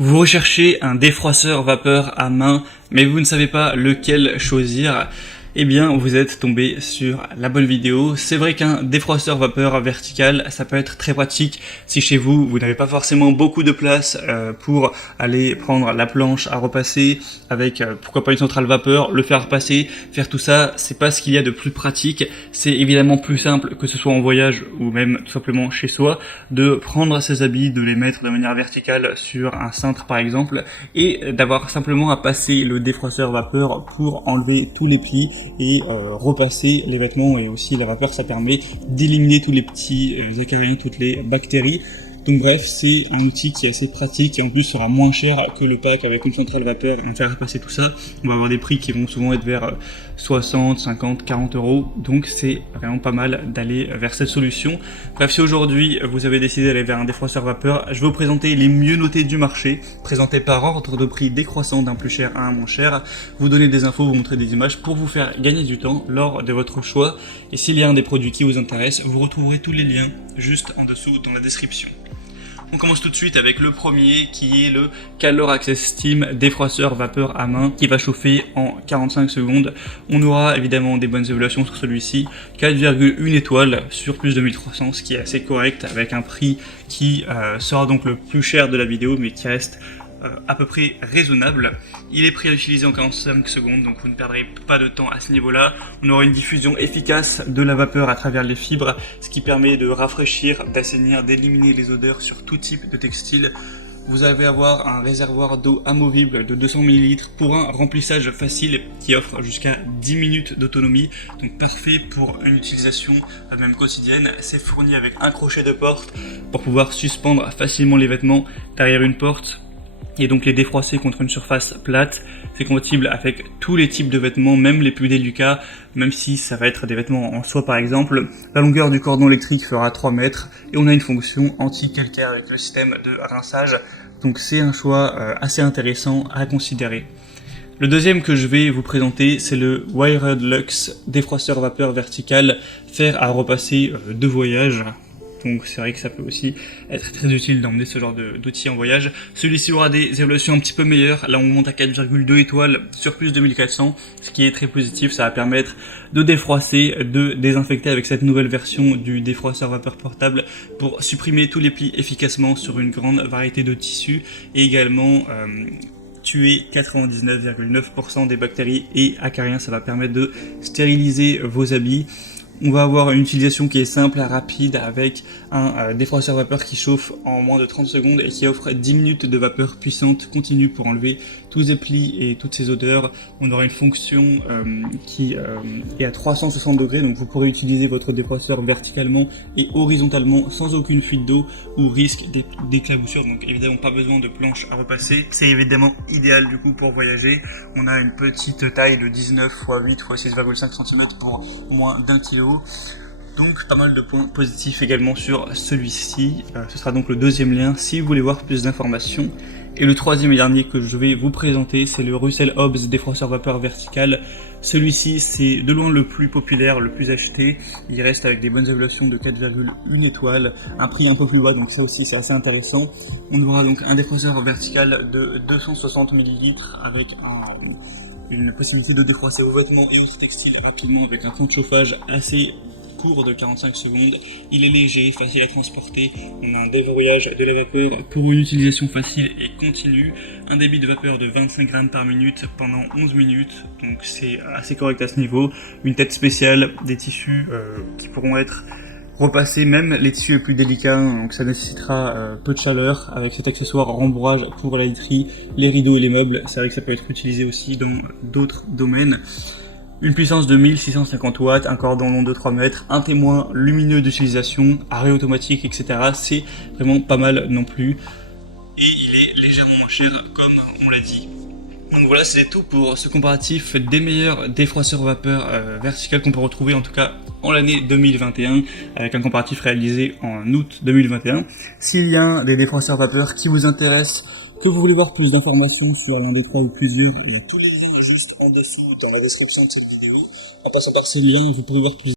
Vous recherchez un défroisseur vapeur à main, mais vous ne savez pas lequel choisir. Eh bien, vous êtes tombé sur la bonne vidéo. C'est vrai qu'un défroisseur vapeur vertical, ça peut être très pratique si chez vous, vous n'avez pas forcément beaucoup de place pour aller prendre la planche à repasser avec, pourquoi pas une centrale vapeur, le faire repasser, faire tout ça. C'est pas ce qu'il y a de plus pratique. C'est évidemment plus simple, que ce soit en voyage ou même tout simplement chez soi, de prendre ses habits, de les mettre de manière verticale sur un cintre par exemple, et d'avoir simplement à passer le défroisseur vapeur pour enlever tous les plis et repasser les vêtements. Et aussi la vapeur, ça permet d'éliminer tous les petits acariens, toutes les bactéries. Donc bref, c'est un outil qui est assez pratique et en plus sera moins cher que le pack avec une centrale vapeur. On va faire passer tout ça. On va avoir des prix qui vont souvent être vers 60, 50, 40 euros. Donc c'est vraiment pas mal d'aller vers cette solution. Bref, si aujourd'hui vous avez décidé d'aller vers un défroisseur vapeur, je vais vous présenter les mieux notés du marché, présentés par ordre de prix décroissant d'un plus cher à un moins cher, vous donner des infos, vous montrer des images pour vous faire gagner du temps lors de votre choix. Et s'il y a un des produits qui vous intéresse, vous retrouverez tous les liens juste en dessous dans la description. On commence tout de suite avec le premier qui est le Calor Access Steam défroisseur vapeur à main qui va chauffer en 45 secondes. On aura évidemment des bonnes évaluations sur celui-ci, 4,1 étoiles sur plus de 1300, ce qui est assez correct avec un prix qui sera donc le plus cher de la vidéo mais qui reste à peu près raisonnable. Il est prêt à utiliser en 45 secondes, donc vous ne perdrez pas de temps à ce niveau-là. On aura une diffusion efficace de la vapeur à travers les fibres, ce qui permet de rafraîchir, d'assainir, d'éliminer les odeurs sur tout type de textile. Vous allez avoir un réservoir d'eau amovible de 200 ml pour un remplissage facile qui offre jusqu'à 10 minutes d'autonomie, donc parfait pour une utilisation même quotidienne. C'est fourni avec un crochet de porte pour pouvoir suspendre facilement les vêtements derrière une porte et donc les défroisser contre une surface plate. C'est compatible avec tous les types de vêtements, même les plus délicats, même si ça va être des vêtements en soie par exemple. La longueur du cordon électrique fera 3 mètres et on a une fonction anti-calcaire avec le système de rinçage. Donc c'est un choix assez intéressant à considérer. Le deuxième que je vais vous présenter, c'est le Wired Luxe défroisseur vapeur vertical, fer à repasser de voyage. Donc c'est vrai que ça peut aussi être très utile d'emmener ce genre d'outils en voyage. Celui-ci aura des évaluations un petit peu meilleures. Là on monte à 4,2 étoiles sur plus de 1400, ce qui est très positif. Ça va permettre de défroisser, de désinfecter avec cette nouvelle version du défroisseur vapeur portable pour supprimer tous les plis efficacement sur une grande variété de tissus et également tuer 99,9% des bactéries et acariens. Ça va permettre de stériliser vos habits. On va avoir une utilisation qui est simple, rapide, avec un défroisseur vapeur qui chauffe en moins de 30 secondes et qui offre 10 minutes de vapeur puissante continue pour enlever tous ces plis et toutes ces odeurs. On aura une fonction qui est à 360 degrés, donc vous pourrez utiliser votre défroisseur verticalement et horizontalement sans aucune fuite d'eau ou risque d'éclaboussure. Donc évidemment pas besoin de planche à repasser. C'est évidemment idéal du coup pour voyager. On a une petite taille de 19 x 8 x 6,5 cm pour moins d'1 kg. Donc pas mal de points positifs également sur celui-ci. Ce sera donc le deuxième lien si vous voulez voir plus d'informations. Et le troisième et dernier que je vais vous présenter, c'est le Russell Hobbs défroisseur vapeur vertical. Celui-ci, c'est de loin le plus populaire, le plus acheté. Il reste avec des bonnes évaluations de 4,1 étoiles, un prix un peu plus bas, donc ça aussi c'est assez intéressant. On aura donc un défroisseur vertical de 260 ml avec une possibilité de défroisser vos vêtements et autres textiles rapidement avec un temps de chauffage assez court de 45 secondes. Il est léger, facile à transporter. On a un déverrouillage de la vapeur pour une utilisation facile et continue. Un débit de vapeur de 25 grammes par minute pendant 11 minutes. Donc c'est assez correct à ce niveau. Une tête spéciale, des tissus qui pourront être repassés, même les tissus les plus délicats, donc ça nécessitera peu de chaleur avec cet accessoire rembourrage pour la literie, les rideaux et les meubles. C'est vrai que ça peut être utilisé aussi dans d'autres domaines. Une puissance de 1650 watts, un cordon long de 3 mètres, un témoin lumineux d'utilisation, arrêt automatique, etc. C'est vraiment pas mal non plus. Et il est légèrement moins cher comme on l'a dit. Donc voilà, c'est tout pour ce comparatif des meilleurs défroisseurs vapeur vertical qu'on peut retrouver en tout cas en l'année 2021, avec un comparatif réalisé en août 2021. S'il y a des défroisseurs vapeur qui vous intéressent, que vous voulez voir plus d'informations sur l'un des trois ou plusieurs, il y a tous les liens juste en dessous dans la description de cette vidéo. En passant par ce lien, vous pourrez voir plus